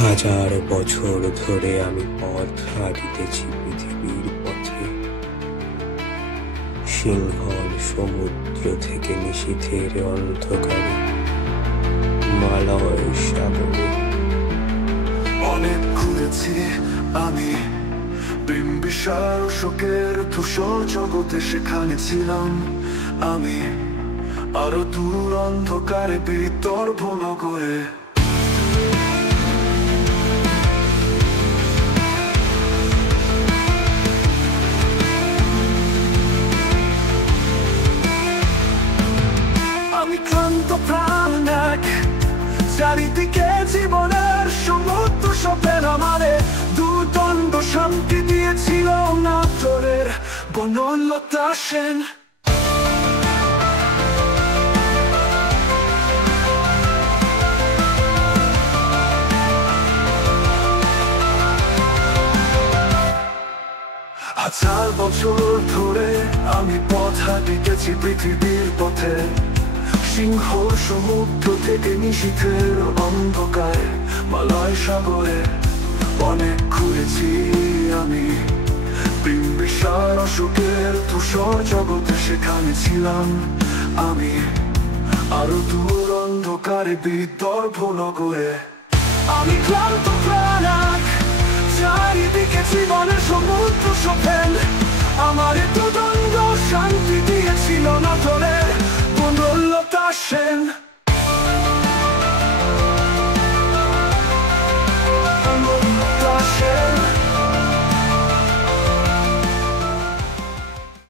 হাজার বছর ধরে আমি পথ হাঁটিতেছি পৃথিবীর পথে। সিংহল সমুদ্র থেকে নিশীথের অন্ধকারে, মালয় সাগরে। অনেক ঘুরেছি আমি বিম্বিসার শোকের ধূসর জগতে, সেখানে ছিলাম আমি আরো দূর অন্ধকারে বিদর্ভ নগরে। আমি ক্লান্ত প্রাণ এক, চারিদিকে জীবনের সমুদ্র স্বপ্নের আমারে দুদণ্ড শান্তি দিয়েছিল নাটোরের বনলতা সেন। হাজার বছর ধরে আমি পথ হাঁটিতেছি পৃথিবীর পথে। সিংহল সমুদ্র থেকে নিশীথের অন্ধকারে, মালয় সাগরে। অনেক ঘুরেছি আমি বিম্বিসার অশোকের ধূসর জগতে, সেখানে ছিলাম আমি আরো দূর অন্ধকারে বিদর্ভ নগরে। আমি ক্লান্ত প্রাণ এক, চারিদিকে জীবনের সমুদ্র স্বপ্ন আমার দুদণ্ড শান্তি দিয়েছি